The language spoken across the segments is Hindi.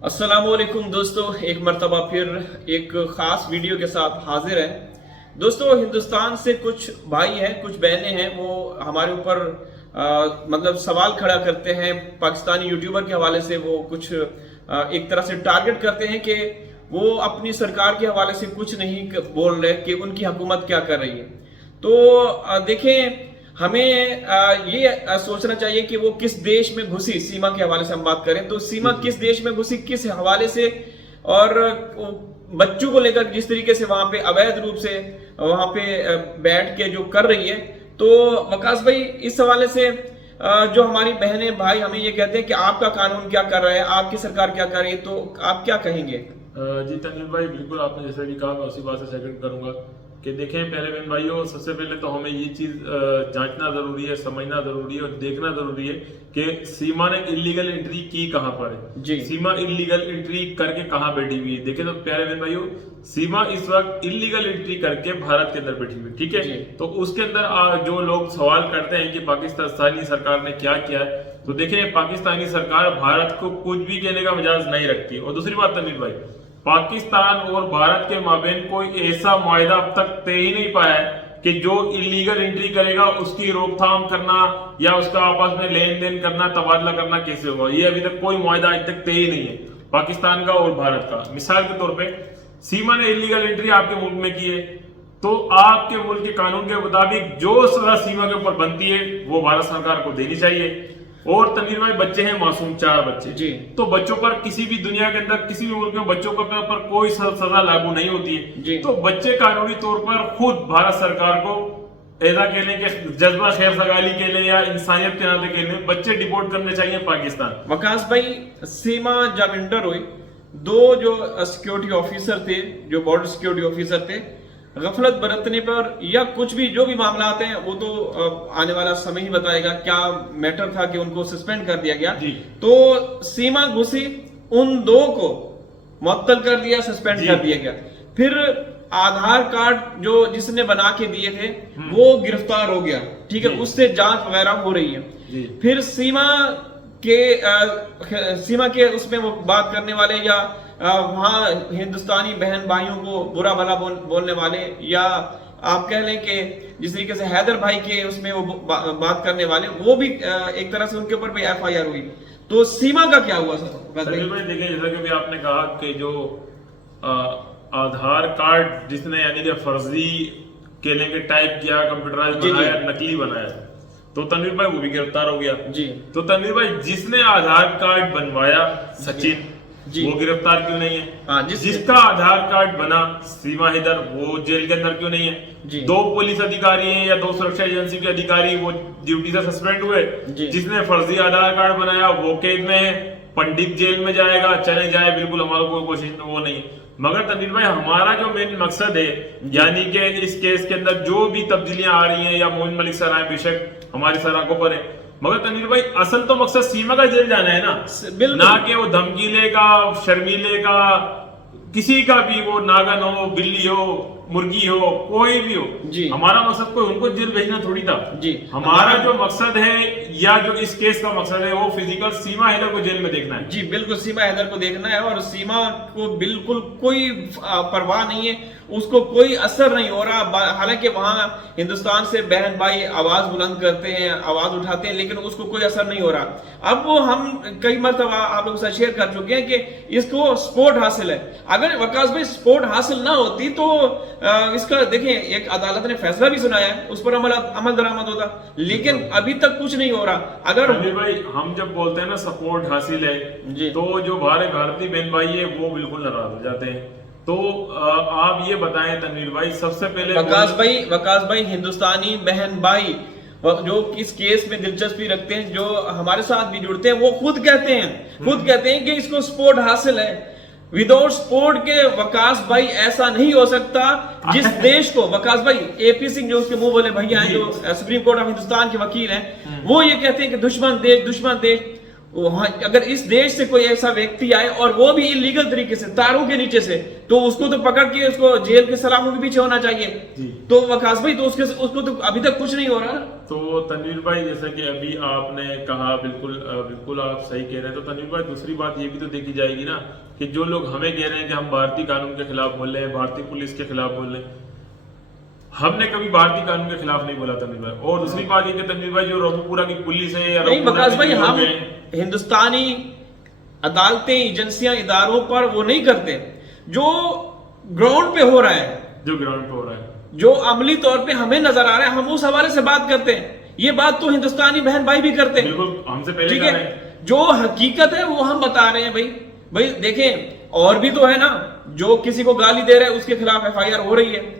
अस्सलामुअलैकुम दोस्तों, एक मर्तबा फिर एक ख़ास वीडियो के साथ हाजिर है। दोस्तों, हिंदुस्तान से कुछ भाई हैं, कुछ बहनें हैं, वो हमारे ऊपर मतलब सवाल खड़ा करते हैं। पाकिस्तानी यूट्यूबर के हवाले से वो कुछ एक तरह से टारगेट करते हैं कि वो अपनी सरकार के हवाले से कुछ नहीं बोल रहे कि उनकी हुकूमत क्या कर रही है। तो देखें, हमें ये सोचना चाहिए कि वो किस देश में घुसी। सीमा के हवाले से हम बात करें तो सीमा किस देश में घुसी, किस हवाले से, और बच्चों को लेकर जिस तरीके से वहां पे अवैध रूप से वहां पे बैठ के जो कर रही है। तो वकास भाई, इस हवाले से जो हमारी बहनें भाई हमें ये कहते हैं कि आपका कानून क्या कर रहा है, आपकी सरकार क्या कर रही है, तो आप क्या कहेंगे? जी तनिल भाई, बिल्कुल आपने जैसे भी कहा मैं उसी बात से सेकंड करूंगा कि देखें, पहले बहन भाइयों, सबसे पहले तो हमें ये चीज जांचना जरूरी है, समझना जरूरी है और देखना जरूरी है कि सीमा ने इलीगल एंट्री की कहां पर है जी। सीमा इलीगल एंट्री करके कहां बैठी हुई है। देखें तो प्यारे बहन भाइयों, सीमा इस वक्त इलीगल एंट्री करके भारत के अंदर बैठी हुई, ठीक है। तो उसके अंदर जो लोग सवाल करते हैं कि पाकिस्तानी सरकार ने क्या किया है, तो देखें, पाकिस्तानी सरकार भारत को कुछ भी कहने का मिजाज नहीं रखती। और दूसरी बात तनिल भाई, पाकिस्तान और भारत के माबेन कोई ऐसा मुआहदा अब तक तय ही नहीं पाया है कि जो इलीगल एंट्री करेगा उसकी रोकथाम करना या उसका आपस में लेन देन करना, तबादला करना कैसे होगा, ये अभी तक कोई मुआहदा आज तक तय ही नहीं है पाकिस्तान का और भारत का। मिसाल के तौर पे सीमा ने इलीगल एंट्री आपके मुल्क में की है, तो आपके मुल्क के कानून के मुताबिक जो सजा सीमा के ऊपर बनती है वो भारत सरकार को देनी चाहिए। और तनवीर भाई, बच्चे हैं मासूम, 4 बच्चे जी। तो बच्चों पर किसी भी दुनिया के अंदर किसी भी मुल्क में बच्चों के ऊपर कोई सजा लागू नहीं होती है। तो बच्चे कानूनी तौर पर खुद भारत सरकार को ऐसा कहने के जज्बा खैर सगाली के लिए या इंसानियत के नाते के लिए बच्चे डिपोर्ट करने चाहिए पाकिस्तान। वकास भाई, सीमा जब इंटर हुई, 2 जो सिक्योरिटी ऑफिसर थे, जो बॉर्डर सिक्योरिटी ऑफिसर थे, गफलत बरतने पर या कुछ भी जो भी मामला आते हैं वो तो आने वाला समय ही बताएगा क्या मैटर था कि उनको सस्पेंड कर दिया गया। तो सीमा घुसी, उन 2 को मुअत्तल कर दिया, सस्पेंड कर दिया गया। फिर आधार कार्ड जो जिसने बना के दिए थे वो गिरफ्तार हो गया, ठीक है, उससे जांच वगैरह हो रही है। फिर सीमा के उसमें वो बात करने वाले या वहां हिंदुस्तानी बहन भाइयों को बुरा भला बोलने वाले, या आप कह लें कि जिस तरीके से हैदर भाई के उसमें वो बात करने वाले, वो भी एक तरह से उनके ऊपर भी FIR हुई। तो सीमा का क्या हुआ सर? देखिए, जैसा कि भी आपने कहा कि जो आधार कार्ड जिसने यानी कि फर्जी केले के टाइप किया, कंप्यूटराइज बनाया, नकली बनाया, तो तनवीर भाई वो भी गिरफ्तार हो गया जी। तो तनवीर भाई, जिसने आधार कार्ड बनवाया सचिन जी, वो गिरफ्तार क्यों नहीं है? जिसका आधार कार्ड बना सीमा हैदर, वो जेल के अंदर क्यों नहीं है जी? 2 पुलिस अधिकारी हैं या 2 सुरक्षा एजेंसी के अधिकारी वो ड्यूटी से सस्पेंड हुए। जिसने फर्जी आधार कार्ड बनाया वो कैद में है, पंडित जेल में जाएगा, चले जाए, बिल्कुल हमारा कोई कोशिश वो नहीं। मगर तनवीर भाई, हमारा जो मेन मकसद है, यानी कि इस केस के अंदर जो भी तब्दीलियां आ रही हैं या मोइन मलिक सर आए, बेशक हमारी सराखों पर है, मगर तनवीर भाई असल तो मकसद सीमा का जेल जाना है ना कि वो धमकीले का, शर्मीले का, किसी का भी, वो नागन हो, बिल्ली हो, मुर्गी हो, कोई भी हो जी। हमारा मकसद कोई उनको जेल भेजना थोड़ी था जी। हमारा जो मकसद है या जो इस केस का मकसद है वो फिजिकल सीमा हैदर को जेल में देखना है जी। बिल्कुल सीमा हैदर को देखना है, और सीमा को बिल्कुल कोई परवाह नहीं है, उसको कोई असर नहीं हो रहा। हालांकि वहां हिंदुस्तान से बहन भाई आवाज बुलंद करते हैं, आवाज उठाते हैं, लेकिन उसको कोई असर नहीं हो रहा। अब वो हम कई मरतबा आप लोगों से शेयर कर चुके हैं कि इसको सपोर्ट हासिल है। अगर वकास भाई सपोर्ट हासिल ना होती तो इसका देखिए, एक अदालत ने फैसला भी सुनाया है, उस पर अमल दरामद होता, लेकिन अभी तक कुछ नहीं हो रहा। अगर भाई हम जब बोलते हैं ना सपोर्ट हासिल है जी, तो जो भारतीय बहन भाई है वो बिल्कुल नाराज हो जाते हैं। तो आप ये बताएं तनवीर भाई, सबसे पहले वकास भाई, हिंदुस्तानी बहन भाई जो इस केस में दिलचस्पी रखते हैं, जो हमारे साथ भी जुड़ते हैं, वो खुद कहते हैं कि इसको सपोर्ट हासिल है। विदाउट सपोर्ट के वकास भाई ऐसा नहीं हो सकता। जिस देश को वकास भाई, AP सिंह जो उसके मुंह बोले भैया हैं, जो सुप्रीम कोर्ट ऑफ हिंदुस्तान के वकील हैं, वो ये कहते हैं कि दुश्मन देश, वहां अगर इस देश से कोई ऐसा व्यक्ति आए और वो भी इलीगल तरीके से तारों के नीचे से, तो उसको तो पकड़ के उसको जेल के सलाखों के पीछे होना चाहिए। तो वकास भाई, तो उसको तो अभी तक कुछ नहीं हो रहा। तो तनवीर भाई, जैसा कि अभी आपने कहा, बिल्कुल आप सही कह रहे हैं। तो तनवीर भाई, दूसरी बात ये भी तो देखी जाएगी ना कि जो लोग हमें कह रहे हैं कि हम भारतीय कानून के खिलाफ बोल रहे हैं, भारतीय पुलिस के खिलाफ बोल रहे हैं, हमने कभी भारतीय कानून के खिलाफ नहीं बोला तनवीर भाई। और दूसरी बात ये कि तनवीर भाई, जो रघुपुरा की पुलिस है या नहीं वकास भाई, हम हिंदुस्तानी अदालतें, एजेंसियां, इदारों पर वो नहीं करते जो ग्राउंड पे हो रहा है, जो अमली तौर पे हमें नजर आ रहा है, हम उस हवाले से बात करते हैं। ये बात तो हिंदुस्तानी बहन भाई भी करते हैं, हमसे पहले, ठीक है। जो हकीकत है वो हम बता रहे हैं भाई देखें, और भी तो है ना, जो किसी को गाली दे रहे हैं उसके खिलाफ FIR हो रही है,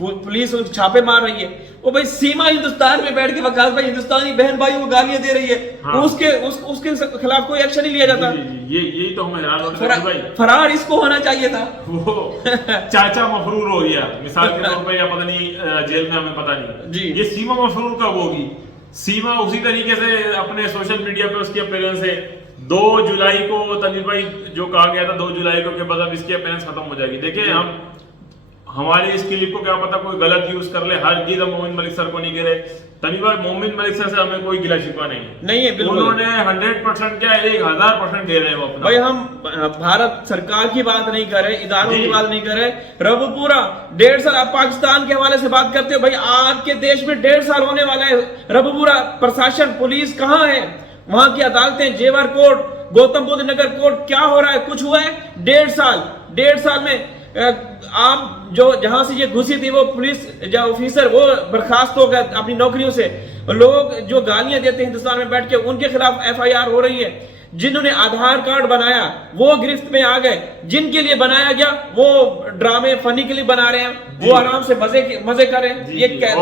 पुलिस छापे मार रही है। वो भाई सीमा हिंदुस्तान में बैठ के वकास भाई हिंदुस्तानी बहन भाई को गालियां दे रही है, हाँ। उसके खिलाफ कोई एक्शन नहीं लिया जाता। यही तो हमें हैरान होता है भाई। फरार इसको होना चाहिए था। वो चाचा मफरूर हो गया मिसाल के तौर पे, या पता नहीं जेल में, हमें पता नहीं जी। ये सीमा मफरूर कब होगी? सीमा उसी तरीके से अपने सोशल मीडिया पे उसकी अपीयरेंस है 2 जुलाई को, तनवीर भाई जो कहा गया था 2 जुलाई को के बाद अब इसकी अपीयरेंस खत्म हो जाएगी। देखिए, हमारे इस क्लिप को क्या पता कोई गलत यूज कर ले, हर चीज हम मोमिन मलिक सर को नहीं कह रहे। तनवीर भाई, मोमिन मलिक सर से हमें कोई गिला शिकवा नहीं है, बिल्कुल। उन्होंने 100% क्या 1000% दे रहे हैं वो अपना। भाई हम भारत सरकार की बात नहीं कर रहे, इदारों की बात नहीं कर रहे। रघुपुरा 1.5 साल, आप पाकिस्तान के हवाले से बात करते हो भाई, आपके देश में 1.5 साल होने वाला है। रघुपुरा प्रशासन, पुलिस कहाँ है? वहां की अदालतें, जेवर कोर्ट, गौतम बुद्ध नगर कोर्ट, क्या हो रहा है? कुछ हुआ है? 1.5 साल में आप जो जहां से ये घुसी थी वो पुलिस जो ऑफिसर वो बर्खास्त हो गए अपनी नौकरियों से। लोग जो गालियां देते हैं हिंदुस्तान में बैठ के, उनके खिलाफ FIR हो रही है। जिन्होंने आधार कार्ड बनाया वो गिरफ्त में आ गए, जिनके लिए बनाया गया वो ड्रामे फनी के लिए बना रहे हैं, वो आराम से मजे कर रहे हैं। ये क्या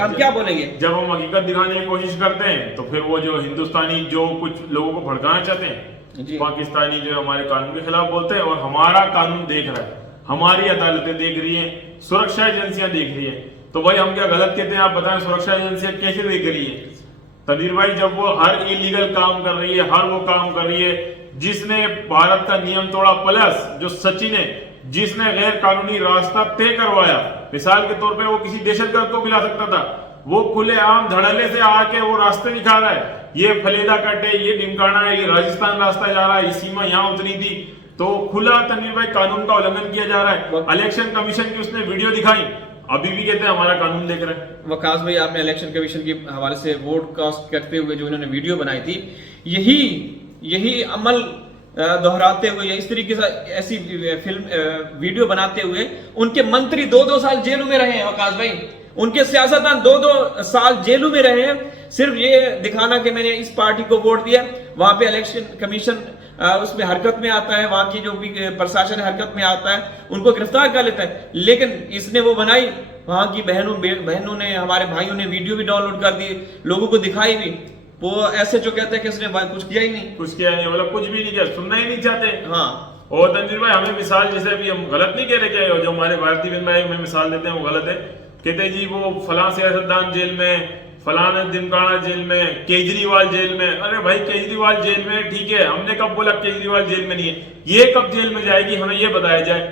हम क्या बोलेंगे? जब हम हकीकत दिखाने की कोशिश करते हैं तो फिर वो जो हिंदुस्तानी जो कुछ लोगों को भड़काना चाहते हैं, पाकिस्तानी जो हमारे कानून के खिलाफ बोलते हैं, और हमारा कानून देख रहा है, हमारी अदालतें देख रही हैं, सुरक्षा एजेंसियां देख रही हैं, तो भाई हम क्या गलत कहते हैं? आप बताएं, सुरक्षा एजेंसियां कैसे देख रही है? तनवीर भाई, जब वो हर इलीगल काम कर रही है, हर वो काम कर रही है जिसने भारत का नियम तोड़ा, प्लस जो सचिन है जिसने गैर कानूनी रास्ता तय करवाया, मिसाल के तौर पे वो किसी दहशतगर्द को मिला सकता था, वो खुलेआम धड़ल्ले से आके वो रास्ते दिखा रहा है, ये फलेदा कट है, ये डिमकाना है, ये राजस्थान रास्ता जा रहा है, ये सीमा यहाँ उतरी थी, तो खुला तनवीर भाई कानून का उल्लंघन किया जा रहा है। इलेक्शन कमीशन की उसने वीडियो दिखाई, अभी भी कहते हैं हमारा कानून देख रहे हैं। वकास भाई, आपने इलेक्शन कमीशन के हवाले से वोट कास्ट करते हुए जो इन्होंने वीडियो बनाई थी, यही अमल दोहराते हुए या इस तरीके से ऐसी वीडियो बनाते हुए उनके मंत्री 2-2 साल जेलों में रहे हैं। वकास भाई, उनके सियासतदान 2-2 साल जेलों में रहे हैं, सिर्फ ये दिखाना कि मैंने इस पार्टी को वोट दिया। वहां पे इलेक्शन कमीशन उसमें हरकत में आता है, वहां की जो भी प्रशासन हरकत में आता है, उनको गिरफ्तार कर लेता है। लेकिन इसने वो बनाई, वहां की बहनों ने, हमारे भाइयों ने वीडियो भी डाउनलोड कर दी, लोगों को दिखाई भी। वो ऐसे जो कहते हैं कि उसने कुछ किया ही नहीं, मतलब कुछ भी नहीं किया, सुनना ही नहीं चाहते। हाँ। और तनवीर भाई, हमें मिसाल, जैसे अभी हम गलत नहीं कह रहे, क्या जो हमारे भारतीय बहन भाई हमें मिसाल देते हैं वो गलत है। कहते जी वो फलां सियासतदान जेल में, फलाना दिमकाना जेल में, केजरीवाल जेल में। अरे भाई, केजरीवाल जेल में ठीक है, हमने कब बोला केजरीवाल जेल में नहीं है? ये कब जेल में जाएगी, हमें ये बताया जाए,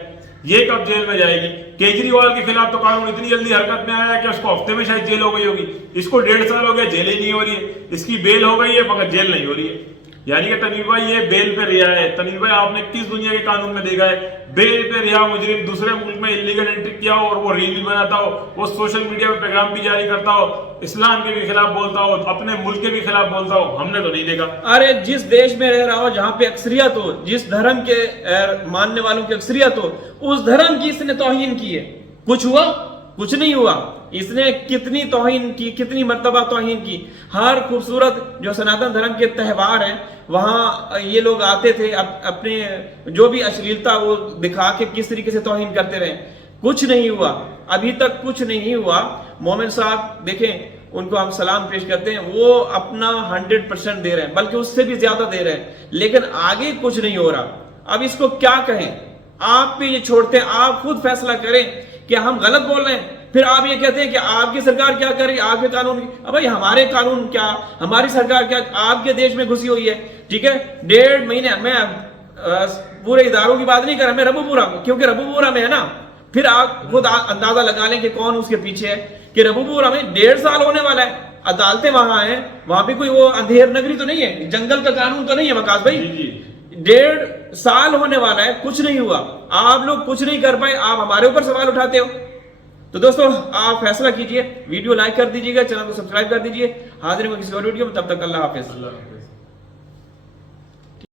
ये कब जेल में जाएगी? केजरीवाल के खिलाफ तो कानून इतनी जल्दी हरकत में आया कि उसको हफ्ते में शायद जेल हो गई होगी। इसको 1.5 साल हो गया, जेल ही नहीं हो रही है। इसकी बेल हो गई है मगर जेल नहीं हो रही है। यानी कि तनवीर भाई, ये बेल पे रिहा है। तनवीर भाई, आपने किस दुनिया के कानून में देखा है बेल पे रिहा मुजरिम दूसरे मुल्क में इलीगल एंट्री किया हो और वो रील भी बनाता हो, वो सोशल मीडिया पे पैगाम भी जारी करता हो, इस्लाम के भी खिलाफ बोलता हो, अपने मुल्क के भी खिलाफ बोलता हो? हमने तो नहीं देखा। अरे जिस देश में रह रहा हो, जहाँ पे अक्सरियत हो, जिस धर्म के मानने वालों की अक्सरियत हो, उस धर्म की इसने तौहीन की है। कुछ हुआ? कुछ नहीं हुआ। इसने कितनी तौहीन की, कितनी मर्तबा तौहीन की। हर खूबसूरत जो सनातन धर्म के त्यौहार हैं, वहां ये लोग आते थे, अपने जो भी अश्लीलता वो दिखा के किस तरीके से तौहीन करते रहे। कुछ नहीं हुआ, अभी तक कुछ नहीं हुआ। मोमिन साहब देखें, उनको हम सलाम पेश करते हैं, वो अपना 100% दे रहे हैं, बल्कि उससे भी ज्यादा दे रहे हैं, लेकिन आगे कुछ नहीं हो रहा। अब इसको क्या कहें? आप पे ये छोड़ते हैं, आप खुद फैसला करें कि हम गलत बोल रहे हैं फिर आप ये कहते हैं कि आपकी सरकार क्या कर रही है, आपके कानून। अब भाई हमारे कानून क्या, हमारी सरकार क्या आपके देश में घुसी हुई है, ठीक है। 1.5 महीने, मैं पूरे इदारों की बात नहीं कर रहा, मैं रबूपुरा, क्योंकि रबूपुरा में है ना, फिर आप खुद अंदाजा लगा लें कि कौन उसके पीछे है, कि रबूपुरा में 1.5 साल होने वाला है, अदालतें वहां हैं, वहां भी कोई वो अंधेर नगरी तो नहीं है, जंगल का कानून तो नहीं है वकास भाई। 1.5 साल होने वाला है, कुछ नहीं हुआ, आप लोग कुछ नहीं कर पाए, आप हमारे ऊपर सवाल उठाते हो। तो दोस्तों आप फैसला कीजिए, वीडियो लाइक कर दीजिएगा, चैनल को सब्सक्राइब कर दीजिए। हाजिर होंगे किसी और वीडियो में, तब तक अल्लाह हाफिज।